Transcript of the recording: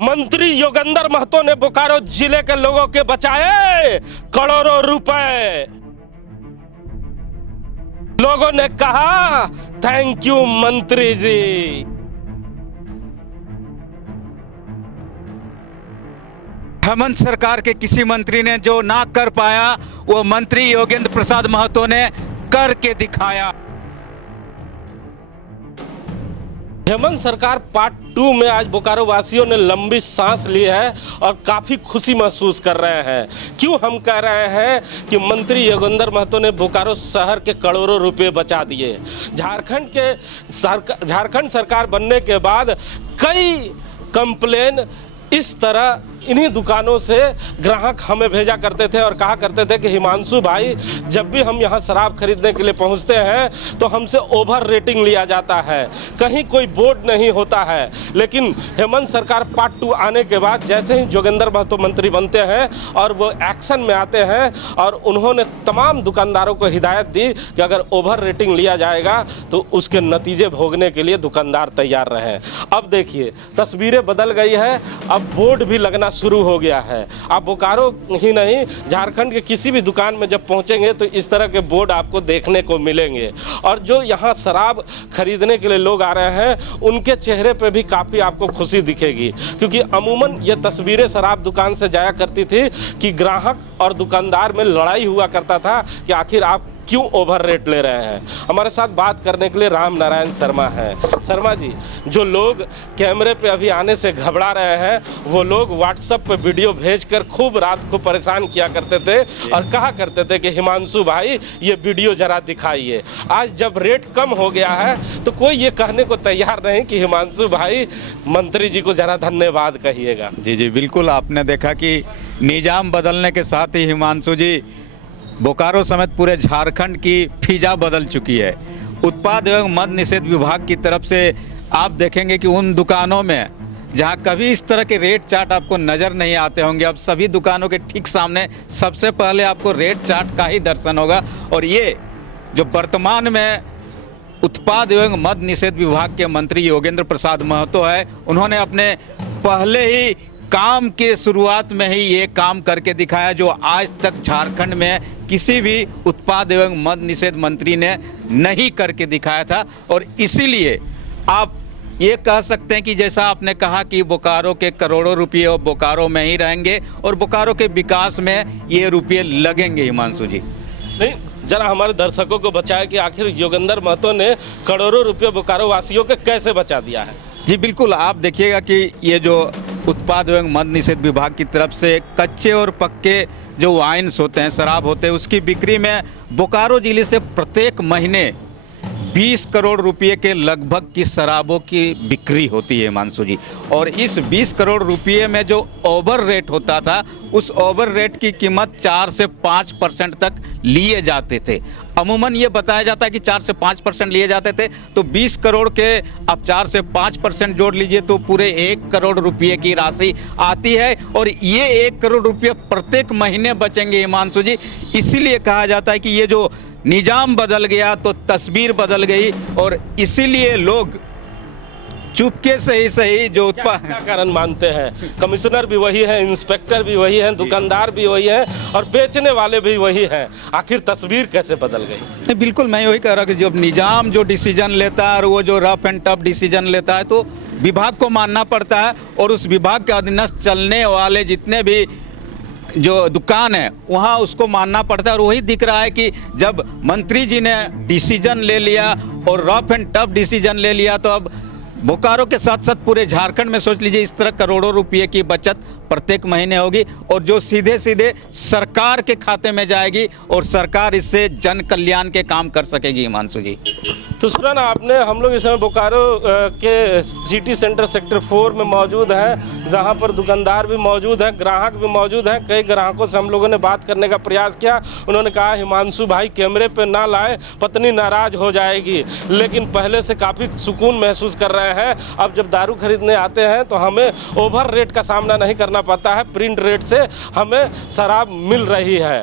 मंत्री योगेंद्र महतो ने बोकारो जिले के लोगों के बचाए करोड़ों रुपए। लोगों ने कहा थैंक यू मंत्री जी। हेमंत सरकार के किसी मंत्री ने जो ना कर पाया वो मंत्री योगेंद्र प्रसाद महतो ने करके दिखाया। हेमंत सरकार पार्ट 2 में आज बोकारो वासियों ने लंबी सांस ली है और काफ़ी खुशी महसूस कर रहे हैं। क्यों हम कह रहे हैं कि मंत्री योगेंद्र महतो ने बोकारो शहर के करोड़ों रुपए बचा दिए। झारखंड सरकार बनने के बाद कई कंप्लेन इस तरह इन्हीं दुकानों से ग्राहक हमें भेजा करते थे और कहा करते थे कि हिमांशु भाई, जब भी हम यहाँ शराब खरीदने के लिए पहुँचते हैं तो हमसे ओवर रेटिंग लिया जाता है, कहीं कोई बोर्ड नहीं होता है। लेकिन हेमंत सरकार पार्ट 2 आने के बाद जैसे ही योगेंद्र महतो मंत्री बनते हैं और वो एक्शन में आते हैं और उन्होंने तमाम दुकानदारों को हिदायत दी कि अगर ओवर रेटिंग लिया जाएगा तो उसके नतीजे भोगने के लिए दुकानदार तैयार रहें। अब देखिए तस्वीरें बदल गई है, अब बोर्ड भी लगना शुरू हो गया है। आप बोकारो ही नहीं, झारखंड के किसी भी दुकान में जब पहुंचेंगे तो इस तरह के बोर्ड आपको देखने को मिलेंगे। और जो यहाँ शराब खरीदने के लिए लोग आ रहे हैं उनके चेहरे पे भी काफ़ी आपको खुशी दिखेगी, क्योंकि अमूमन ये तस्वीरें शराब दुकान से जाया करती थी कि ग्राहक और दुकानदार में लड़ाई हुआ करता था कि आखिर आप क्यों ओवर रेट ले रहे हैं। हमारे साथ बात करने के लिए राम नारायण शर्मा हैं। शर्मा जी, जो लोग कैमरे पे अभी आने से घबरा रहे हैं वो लोग व्हाट्सएप पे वीडियो भेजकर खूब रात को परेशान किया करते थे और कहा करते थे कि हिमांशु भाई ये वीडियो जरा दिखाइए। आज जब रेट कम हो गया है तो कोई ये कहने को तैयार नहीं कि हिमांशु भाई मंत्री जी को जरा धन्यवाद कहिएगा। जी बिल्कुल, आपने देखा कि निजाम बदलने के साथ ही हिमांशु जी बोकारो समेत पूरे झारखंड की फिजा बदल चुकी है। उत्पाद एवं मद निषेध विभाग की तरफ से आप देखेंगे कि उन दुकानों में जहां कभी इस तरह के रेट चार्ट आपको नज़र नहीं आते होंगे, अब सभी दुकानों के ठीक सामने सबसे पहले आपको रेट चार्ट का ही दर्शन होगा। और ये जो वर्तमान में उत्पाद एवं मद निषेध विभाग के मंत्री योगेंद्र प्रसाद महतो है, उन्होंने अपने पहले ही काम के शुरुआत में ही ये काम करके दिखाया जो आज तक झारखंड में किसी भी उत्पाद एवं मद निषेध मंत्री ने नहीं करके दिखाया था। और इसीलिए आप ये कह सकते हैं कि जैसा आपने कहा कि बोकारो के करोड़ों रुपये और बोकारो में ही रहेंगे और बोकारो के विकास में ये रुपये लगेंगे। हिमांशु जी, नहीं, जरा हमारे दर्शकों को बचाए कि आखिर योगेंद्र महतो ने करोड़ों रुपये बोकारो वासियों के कैसे बचा दिया है। जी बिल्कुल, आप देखिएगा कि ये जो उत्पाद एवं मद निषेध विभाग की तरफ से कच्चे और पक्के जो वाइन्स होते हैं, शराब होते हैं, उसकी बिक्री में बोकारो जिले से प्रत्येक महीने 20 करोड़ रुपए के लगभग की शराबों की बिक्री होती है हिमांशु जी। और इस 20 करोड़ रुपए में जो ओवर रेट होता था उस ओवर रेट की कीमत 4 से 5% तक लिए जाते थे। अमूमन ये बताया जाता है कि 4 से 5% लिए जाते थे, तो 20 करोड़ के अब 4 से 5% जोड़ लीजिए तो पूरे 1 करोड़ रुपये की राशि आती है। और ये 1 करोड़ रुपये प्रत्येक महीने बचेंगे हिमांशु जी। इसीलिए कहा जाता है कि ये जो निजाम बदल गया तो तस्वीर बदल गई, और इसीलिए लोग चुपके से ही सही जो क्या कारण मानते हैं? कमिश्नर भी वही है, इंस्पेक्टर भी वही है, दुकानदार भी वही है और बेचने वाले भी वही हैं। आखिर तस्वीर कैसे बदल गई? बिल्कुल, मैं वही कह रहा हूँ कि जब निजाम जो डिसीजन लेता है और वो जो रफ एंड टफ डिसीजन लेता है तो विभाग को मानना पड़ता है। और उस विभाग के अधीनस्थ चलने वाले जितने भी जो दुकान है वहाँ उसको मानना पड़ता है। और वही दिख रहा है कि जब मंत्री जी ने डिसीजन ले लिया और रफ एंड टफ डिसीजन ले लिया तो अब बोकारो के साथ साथ पूरे झारखंड में सोच लीजिए इस तरह करोड़ों रुपये की बचत प्रत्येक महीने होगी और जो सीधे सीधे सरकार के खाते में जाएगी और सरकार इससे जन कल्याण के काम कर सकेगी। हिमांशु जी, तो सुना ना आपने, हम लोग इस समय बोकारो के सिटी सेंटर सेक्टर 4 में मौजूद हैं, जहां पर दुकानदार भी मौजूद हैं, ग्राहक भी मौजूद हैं। कई ग्राहकों से हम लोगों ने बात करने का प्रयास किया, उन्होंने कहा हिमांशु भाई कैमरे पे ना लाए, पत्नी नाराज हो जाएगी। लेकिन पहले से काफ़ी सुकून महसूस कर रहे हैं। अब जब दारू खरीदने आते हैं तो हमें ओवर रेट का सामना नहीं करना पड़ता है, प्रिंट रेट से हमें शराब मिल रही है।